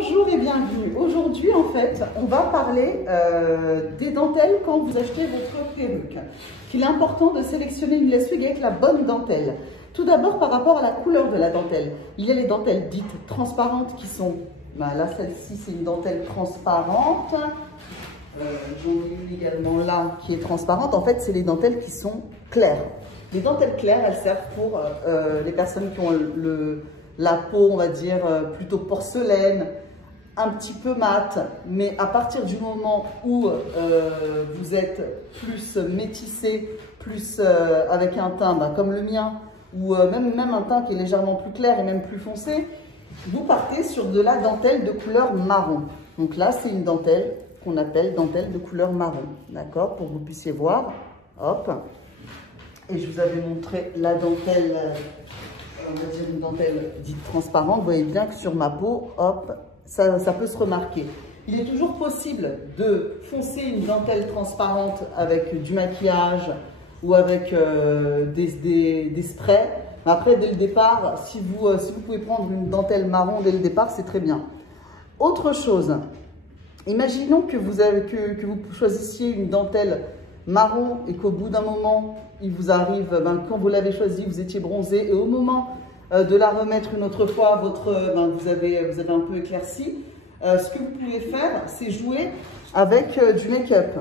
Bonjour et bienvenue. Aujourd'hui, en fait, on va parler des dentelles quand vous achetez votre perruque. Qu'il est important de sélectionner une laisse-wig avec la bonne dentelle. Tout d'abord, par rapport à la couleur de la dentelle. Il y a les dentelles dites transparentes qui sont... là, celle-ci, c'est une dentelle transparente. J'en ai une également là qui est transparente. En fait, c'est les dentelles qui sont claires. Les dentelles claires, elles servent pour les personnes qui ont la peau, on va dire, plutôt porcelaine, un petit peu mate, mais à partir du moment où vous êtes plus métissé, plus avec un teint comme le mien, ou même un teint qui est légèrement plus clair et même plus foncé, vous partez sur de la dentelle de couleur marron. Donc là, c'est une dentelle qu'on appelle dentelle de couleur marron, d'accord, pour que vous puissiez voir, hop. Et je vous avais montré la dentelle, on va dire une dentelle dite transparente. Vous voyez bien que sur ma peau, hop, ça peut se remarquer. Il est toujours possible de foncer une dentelle transparente avec du maquillage ou avec des sprays. Après, dès le départ, si vous pouvez prendre une dentelle marron dès le départ, c'est très bien. Autre chose, imaginons que vous choisissiez une dentelle marron et qu'au bout d'un moment, il vous arrive, quand vous l'avez choisi, vous étiez bronzé et au moment de la remettre une autre fois, vous avez un peu éclairci. Ce que vous pouvez faire, c'est jouer avec du make-up.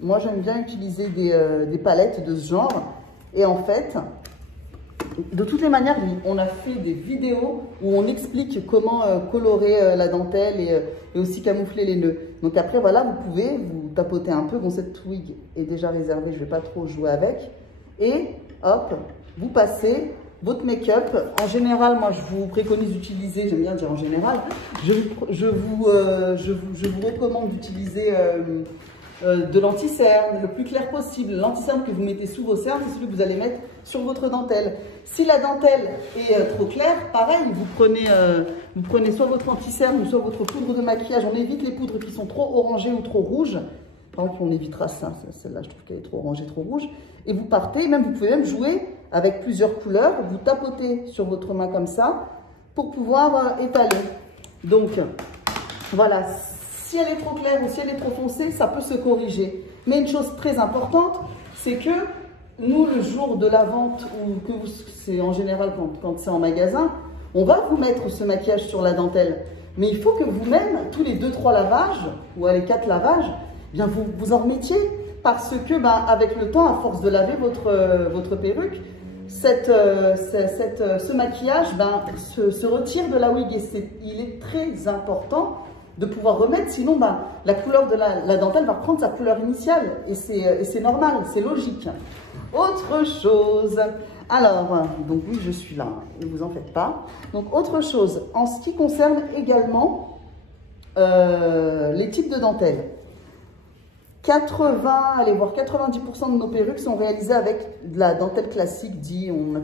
Moi, j'aime bien utiliser des palettes de ce genre. Et en fait, de toutes les manières, on a fait des vidéos où on explique comment colorer la dentelle et aussi camoufler les nœuds. Donc après, voilà, vous pouvez vous tapoter un peu. Bon, cette wig est déjà réservée, je ne vais pas trop jouer avec. Et hop, vous passez votre make-up. En général, moi, je vous préconise d'utiliser, j'aime bien dire en général, je vous recommande d'utiliser de l'anti-cerne, le plus clair possible. L'anti-cerne que vous mettez sous vos cernes, c'est celui que vous allez mettre sur votre dentelle. Si la dentelle est trop claire, pareil, vous prenez soit votre anti-cerne ou soit votre poudre de maquillage. On évite les poudres qui sont trop orangées ou trop rouges. Par exemple, on évitera ça. Celle-là, je trouve qu'elle est trop orangée, trop rouge. Et vous partez, vous pouvez même jouer avec plusieurs couleurs. Vous tapotez sur votre main comme ça pour pouvoir étaler. Donc, voilà. Si elle est trop claire ou si elle est trop foncée, ça peut se corriger. Mais une chose très importante, c'est que nous, le jour de la vente, ou c'est en général quand c'est en magasin, on va vous mettre ce maquillage sur la dentelle. Mais il faut que vous-même, tous les 2-3 lavages, ou les 4 lavages, bien vous en remettiez. Parce que avec le temps, à force de laver votre perruque, ce maquillage se retire de la wig. Et il est très important de pouvoir remettre, sinon la couleur de la dentelle va prendre sa couleur initiale et c'est normal, c'est logique. Autre chose, alors, donc oui, je suis là, ne vous en faites pas. Donc autre chose, en ce qui concerne également les types de dentelles. 90% de nos perruques sont réalisées avec de la dentelle classique, on va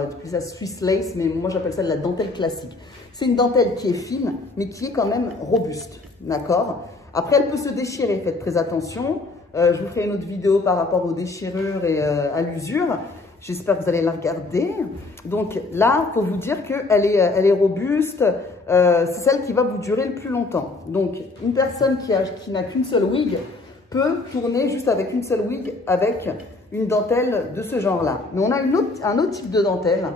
appeler ça Swiss lace, mais moi j'appelle ça de la dentelle classique. C'est une dentelle qui est fine, mais qui est quand même robuste, d'accord? Après, elle peut se déchirer, faites très attention. Je vous ferai une autre vidéo par rapport aux déchirures et à l'usure. J'espère que vous allez la regarder. Donc là, il faut vous dire qu'elle est robuste. C'est celle qui va vous durer le plus longtemps. Donc, une personne qui n'a qu'une seule wig peut tourner juste avec une seule wig avec une dentelle de ce genre-là. Mais on a un autre type de dentelle.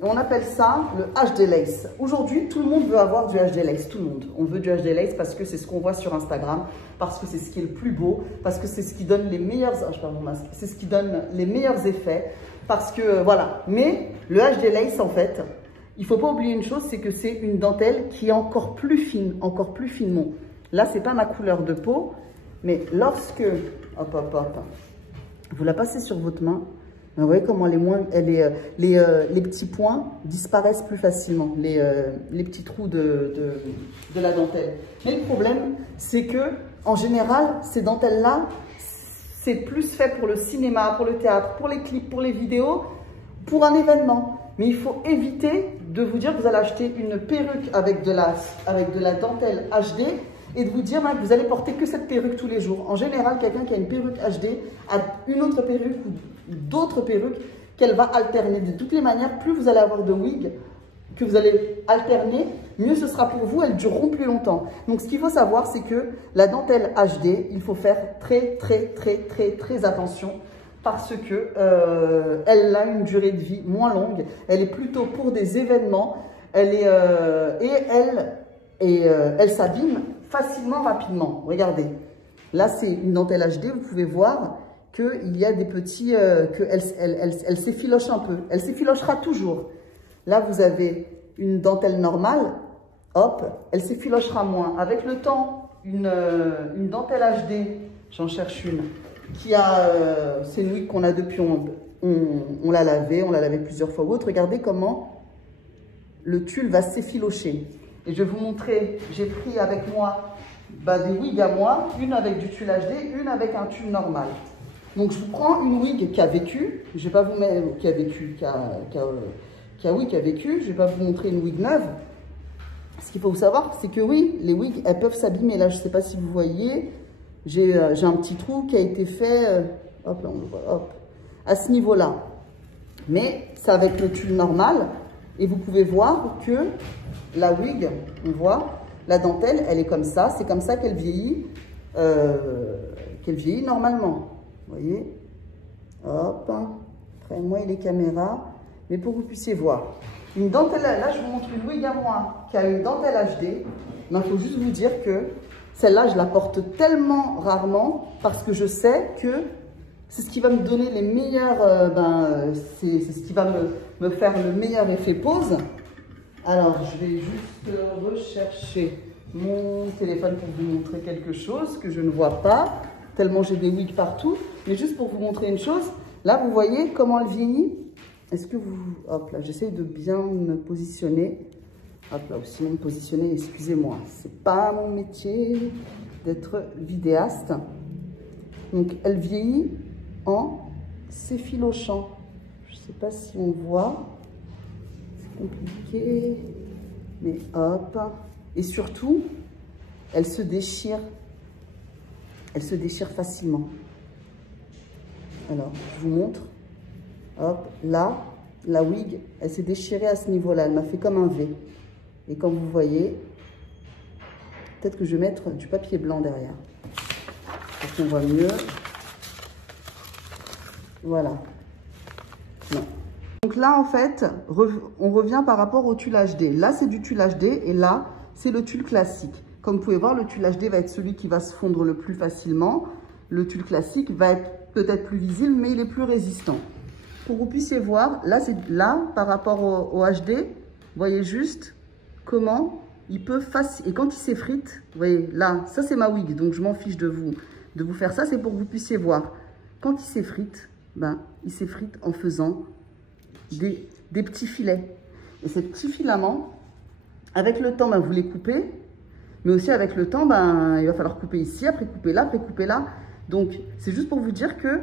On appelle ça le HD lace. Aujourd'hui, tout le monde veut avoir du HD lace, tout le monde. On veut du HD lace parce que c'est ce qu'on voit sur Instagram, parce que c'est ce qui est le plus beau, parce que c'est ce qui donne les meilleurs... je perds mon masque. C'est ce qui donne les meilleurs effets, parce que voilà. Mais le HD lace, en fait, il ne faut pas oublier une chose, c'est que c'est une dentelle qui est encore plus fine, encore plus finement. Là, c'est pas ma couleur de peau, mais lorsque, vous la passez sur votre main, vous voyez comment les petits points disparaissent plus facilement, les petits trous de la dentelle. Mais le problème, c'est que en général, ces dentelles-là, c'est plus fait pour le cinéma, pour le théâtre, pour les clips, pour les vidéos, pour un événement. Mais il faut éviter de vous dire que vous allez acheter une perruque avec de la dentelle HD et de vous dire que vous allez porter que cette perruque tous les jours. En général, quelqu'un qui a une perruque HD a une autre perruque ou d'autres perruques qu'elle va alterner. De toutes les manières, plus vous allez avoir de wigs, que vous allez alterner, mieux ce sera pour vous, elles dureront plus longtemps. Donc, ce qu'il faut savoir, c'est que la dentelle HD, il faut faire très attention parce que elle a une durée de vie moins longue. Elle est plutôt pour des événements. Elle s'abîme facilement, rapidement. Regardez, là, c'est une dentelle HD. Vous pouvez voir qu'il y a des petits... elle s'effiloche un peu. Elle s'effilochera toujours. Là, vous avez une dentelle normale, hop, elle s'effilochera moins. Avec le temps, une dentelle HD, j'en cherche une, qui a, c'est une wig qu'on a depuis, on l'a lavé plusieurs fois ou autre. Regardez comment le tulle va s'effilocher. Et je vais vous montrer, j'ai pris avec moi des wigs à moi, une avec du tulle HD, une avec un tulle normal. Donc, je vous prends une wig qui a vécu, je ne vais pas vous mettre, qui a vécu, qui a vécu, je ne vais pas vous montrer une wig neuve. Ce qu'il faut savoir, c'est que oui, les wigs, elles peuvent s'abîmer. Là, je ne sais pas si vous voyez, j'ai un petit trou qui a été fait, hop, là, on le voit, hop, à ce niveau-là. Mais c'est avec le tulle normal. Et vous pouvez voir que la wig, on voit, la dentelle, elle est comme ça. C'est comme ça qu'elle vieillit normalement. Vous voyez, hop, prends-moi les caméras. Mais pour que vous puissiez voir, une dentelle, là je vous montre une wig à moi qui a une dentelle HD, mais il faut juste vous dire que celle-là je la porte tellement rarement parce que je sais que c'est ce qui va me donner les meilleurs, c'est ce qui va me faire le meilleur effet pose. Alors je vais juste rechercher mon téléphone pour vous montrer quelque chose que je ne vois pas, tellement j'ai des wigs partout, mais juste pour vous montrer une chose, là vous voyez comment elle vieillit. Est-ce que vous... Hop là, j'essaie de bien me positionner. Hop là, aussi me positionner, excusez-moi. C'est pas mon métier d'être vidéaste. Donc, elle vieillit en s'effilochant. Je sais pas si on voit. C'est compliqué. Mais hop. Et surtout, elle se déchire. Elle se déchire facilement. Alors, je vous montre. Hop, là, la wig, elle s'est déchirée à ce niveau-là. Elle m'a fait comme un V. Et comme vous voyez, peut-être que je vais mettre du papier blanc derrière. Pour qu'on voit mieux. Voilà. Non. Donc là, en fait, on revient par rapport au tulle HD. Là, c'est du tulle HD et là, c'est le tulle classique. Comme vous pouvez voir, le tulle HD va être celui qui va se fondre le plus facilement. Le tulle classique va être peut-être plus visible, mais il est plus résistant. Pour que vous puissiez voir, là, par rapport au HD, vous voyez juste comment il peut et quand il s'effrite, vous voyez, là, ça c'est ma wig, donc je m'en fiche de vous faire ça, c'est pour que vous puissiez voir. Quand il s'effrite, il s'effrite en faisant des petits filets. Et ces petits filaments, avec le temps, vous les coupez, mais aussi avec le temps, il va falloir couper ici, après couper là, après couper là. Donc, c'est juste pour vous dire que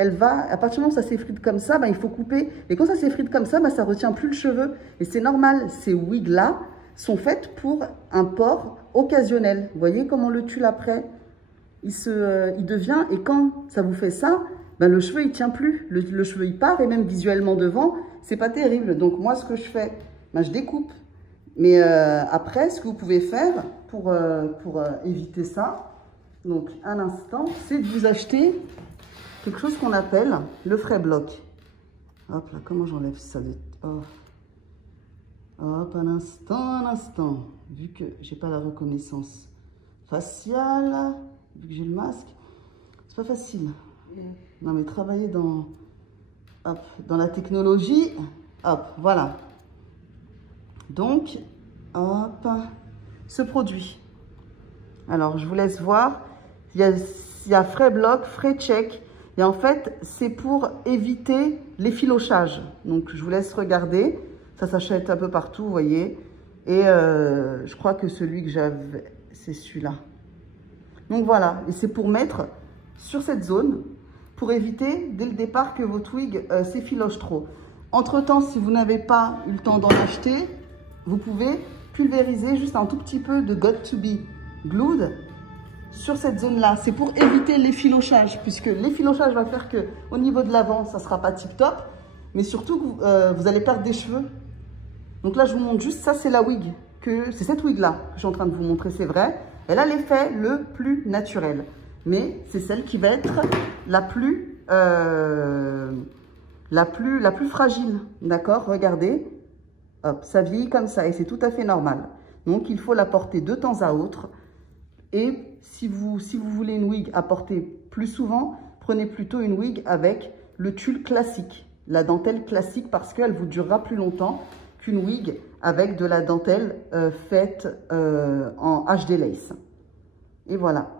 à partir du moment où ça s'effrite comme ça, il faut couper. Et quand ça s'effrite comme ça, ça ne retient plus le cheveu. Et c'est normal, ces wigs-là sont faites pour un port occasionnel. Vous voyez comment le tulle après, il devient, et quand ça vous fait ça, le cheveu, il ne tient plus. Le cheveu, il part, et même visuellement devant, c'est pas terrible. Donc moi, ce que je fais, je découpe. Mais après, ce que vous pouvez faire pour éviter ça, donc un instant, c'est de vous acheter quelque chose qu'on appelle le frais bloc. Hop là, comment j'enlève ça oh. Hop, un instant. Vu que j'ai pas la reconnaissance faciale, vu que j'ai le masque, c'est pas facile. Non mais travailler dans la technologie, hop, voilà. Donc, hop, ce produit. Alors, je vous laisse voir. Il y a frais bloc, frais check. Et en fait, c'est pour éviter l'effilochage. Donc, je vous laisse regarder. Ça s'achète un peu partout, vous voyez. Et je crois que celui que j'avais, c'est celui-là. Donc, voilà. Et c'est pour mettre sur cette zone, pour éviter, dès le départ, que votre wig s'effiloche trop. Entre-temps, si vous n'avez pas eu le temps d'en acheter, vous pouvez pulvériser juste un tout petit peu de Got to Be Glued sur cette zone-là. C'est pour éviter l'effilochage, puisque l'effilochage va faire que au niveau de l'avant, ça ne sera pas tip-top, mais surtout que vous allez perdre des cheveux. Donc là, je vous montre juste, ça c'est la wig, c'est cette wig-là que je suis en train de vous montrer, c'est vrai. Elle a l'effet le plus naturel, mais c'est celle qui va être la plus fragile, d'accord? Regardez, hop, ça vieillit comme ça et c'est tout à fait normal. Donc, il faut la porter de temps à autre. Et si vous voulez une wig à porter plus souvent, prenez plutôt une wig avec le tulle classique, la dentelle classique, parce qu'elle vous durera plus longtemps qu'une wig avec de la dentelle faite en HD lace. Et voilà.